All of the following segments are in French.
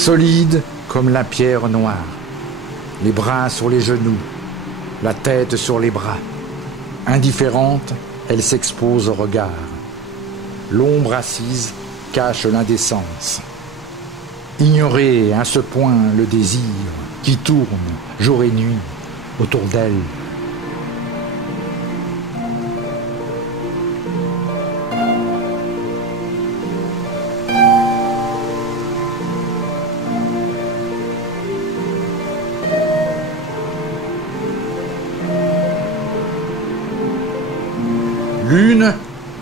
solide comme la pierre noire, les bras sur les genoux, la tête sur les bras. Indifférente, elle s'expose au regard. L'ombre assise cache l'indécence. Ignorer à ce point le désir qui tourne jour et nuit autour d'elle. L'une,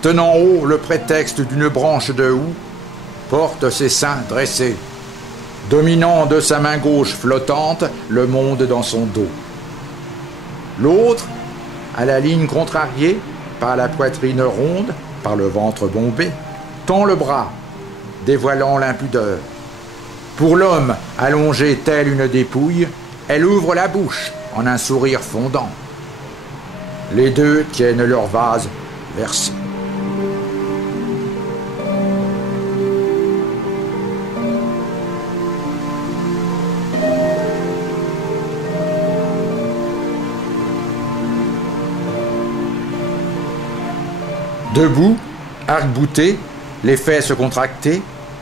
tenant haut le prétexte d'une branche de houx, porte ses seins dressés, dominant de sa main gauche flottante le monde dans son dos. L'autre, à la ligne contrariée, par la poitrine ronde, par le ventre bombé, tend le bras, dévoilant l'impudeur. Pour l'homme, allongé tel une dépouille, elle ouvre la bouche en un sourire fondant. Les deux tiennent leur vase versé. Debout, arc-bouté, les fesses contractées,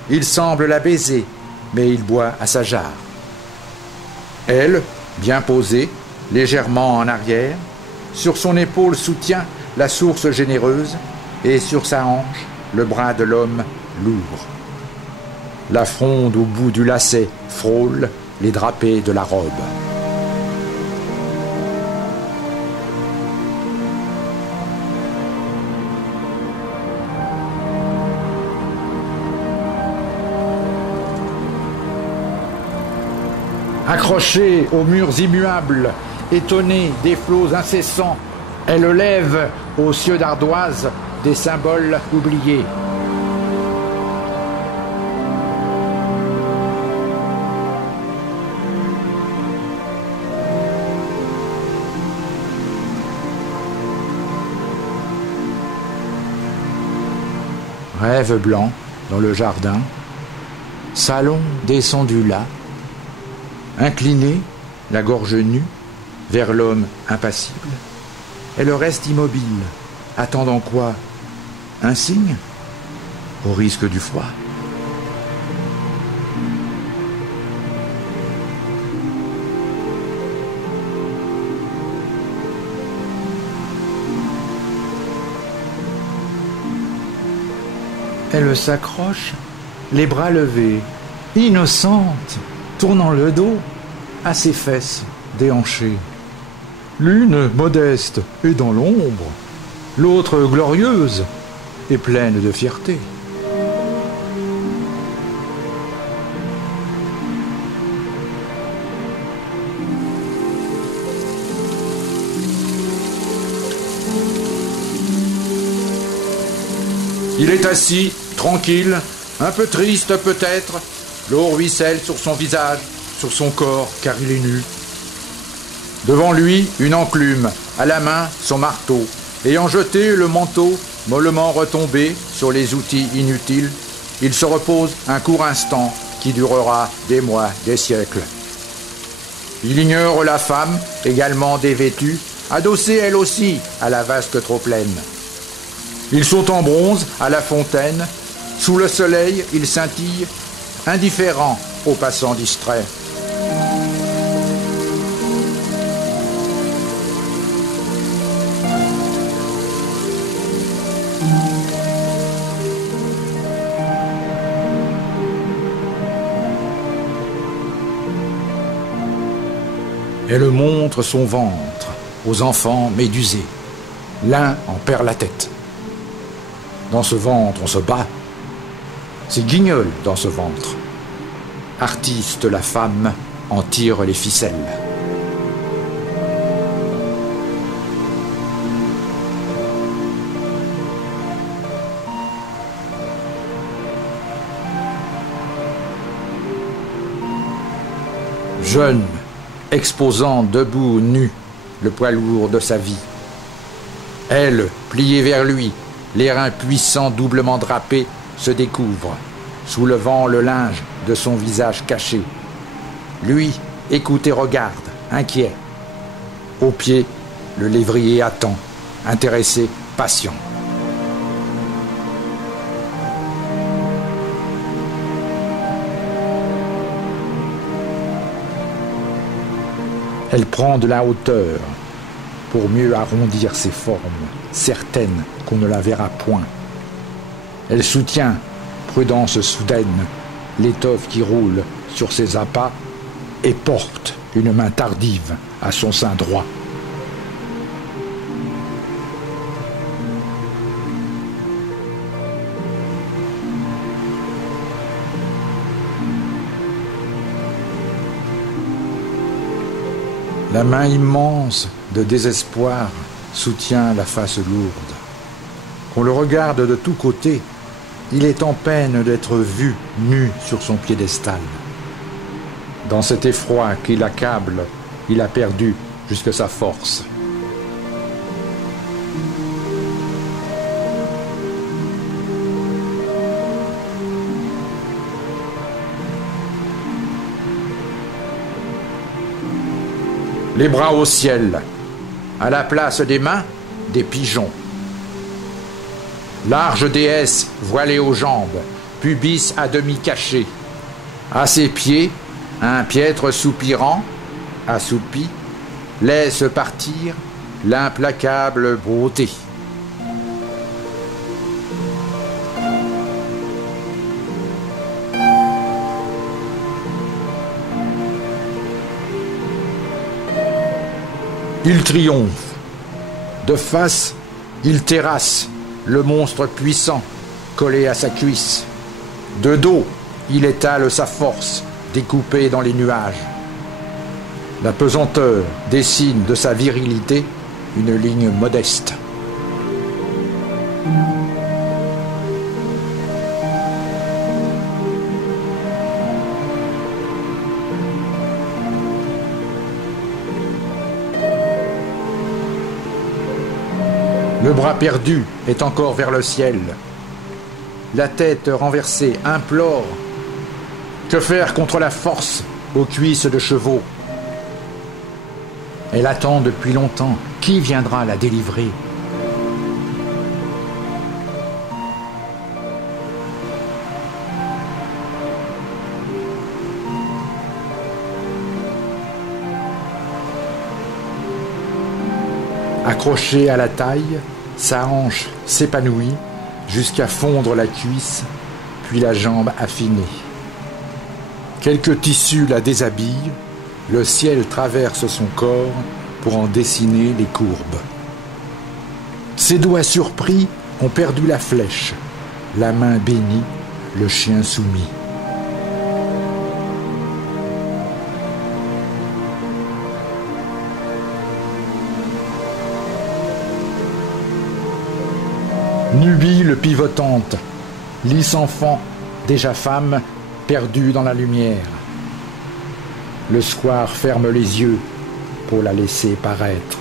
il semble la baiser, mais il boit à sa jarre. Elle, bien posée, légèrement en arrière, sur son épaule soutient la source généreuse, et sur sa hanche, le bras de l'homme lourd. La fronde au bout du lacet frôle les drapés de la robe. Accrochée aux murs immuables, étonnée des flots incessants, elle lève aux cieux d'ardoise des symboles oubliés. Rêve blanc dans le jardin, salon descendu là, inclinée, la gorge nue, vers l'homme impassible, elle reste immobile, attendant quoi? Un signe? Au risque du froid. Elle s'accroche, les bras levés, innocente, tournant le dos à ses fesses déhanchées. L'une modeste et dans l'ombre, l'autre glorieuse et pleine de fierté. Il est assis, tranquille, un peu triste peut-être. L'eau ruisselle sur son visage, sur son corps, car il est nu. Devant lui, une enclume, à la main, son marteau. Ayant jeté le manteau, mollement retombé sur les outils inutiles, il se repose un court instant qui durera des mois, des siècles. Il ignore la femme, également dévêtue, adossée elle aussi à la vasque trop pleine. Ils sont en bronze à la fontaine, sous le soleil, ils scintillent, indifférents aux passants distraits. Elle montre son ventre aux enfants médusés. L'un en perd la tête. Dans ce ventre, on se bat. C'est Guignol dans ce ventre. Artiste, la femme en tire les ficelles. Jeune, exposant debout, nu, le poids lourd de sa vie. Elle, pliée vers lui, les reins puissants doublement drapés, se découvre. soulevant le linge de son visage caché. Lui écoute et regarde, inquiet. Au pied, le lévrier attend, intéressé, patient. Elle prend de la hauteur pour mieux arrondir ses formes, certaines qu'on ne la verra point. Elle soutient, prudence soudaine, l'étoffe qui roule sur ses appâts et porte une main tardive à son sein droit. La main immense de désespoir soutient la face lourde. Qu'on le regarde de tous côtés, il est en peine d'être vu nu sur son piédestal. Dans cet effroi qui l'accable, il a perdu jusque sa force. Les bras au ciel, à la place des mains, des pigeons. Large déesse voilée aux jambes, pubis à demi caché. À ses pieds, un piètre soupirant, assoupi, laisse partir l'implacable beauté. Il triomphe. De face, il terrasse le monstre puissant collé à sa cuisse. De dos, il étale sa force découpée dans les nuages. La pesanteur dessine de sa virilité une ligne modeste. Le bras perdu est encore vers le ciel. La tête renversée implore. Que faire contre la force aux cuisses de chevaux? Elle attend depuis longtemps. Qui viendra la délivrer? Accrochée à la taille, sa hanche s'épanouit jusqu'à fondre la cuisse, puis la jambe affinée. Quelques tissus la déshabillent, le ciel traverse son corps pour en dessiner les courbes. Ses doigts surpris ont perdu la flèche, la main bénie, le chien soumis. Nubile pivotante, lisse enfant, déjà femme, perdue dans la lumière. Le soir ferme les yeux pour la laisser paraître.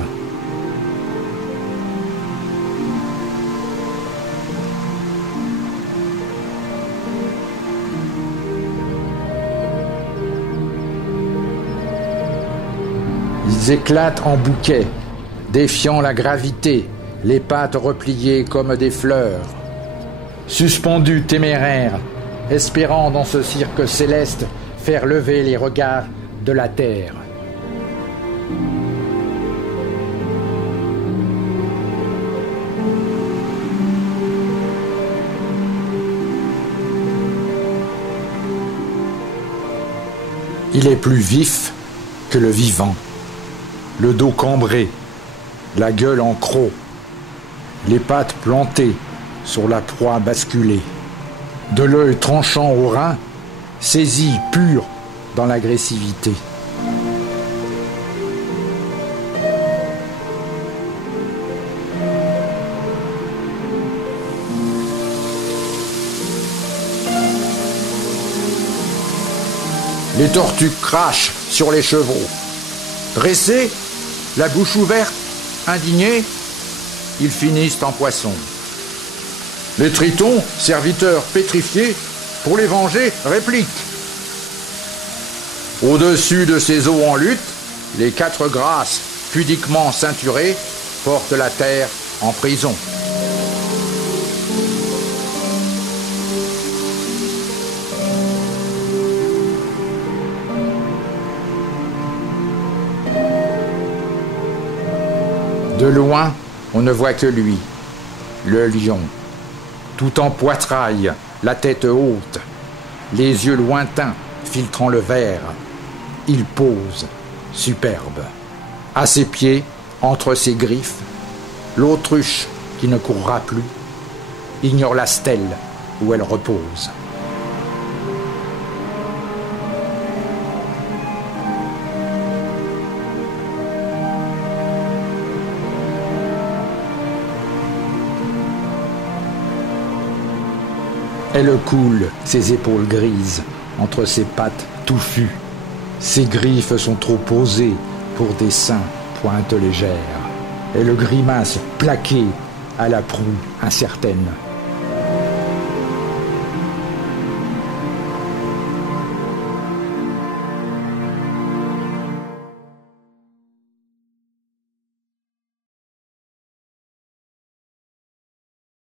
Ils éclatent en bouquets, défiant la gravité, les pattes repliées comme des fleurs. Suspendus téméraires, espérant dans ce cirque céleste faire lever les regards de la terre. Il est plus vif que le vivant, le dos cambré, la gueule en croc, les pattes plantées sur la proie basculée, de l'œil tranchant au rein, saisi pur dans l'agressivité. Les tortues crachent sur les chevaux. Dressés, la bouche ouverte, indignés, ils finissent en poissons. Les tritons, serviteurs pétrifiés, pour les venger, réplique. Au-dessus de ces eaux en lutte, les 4 grâces, pudiquement ceinturées, portent la terre en prison. De loin, on ne voit que lui, le lion, tout en poitrail, la tête haute, les yeux lointains filtrant le verre. Il pose, superbe. À ses pieds, entre ses griffes, l'autruche qui ne courra plus ignore la stèle où elle repose. Elle coule, ses épaules grises, entre ses pattes touffues. Ses griffes sont trop posées pour des seins pointe légère. Elle grimace plaquée à la proue incertaine.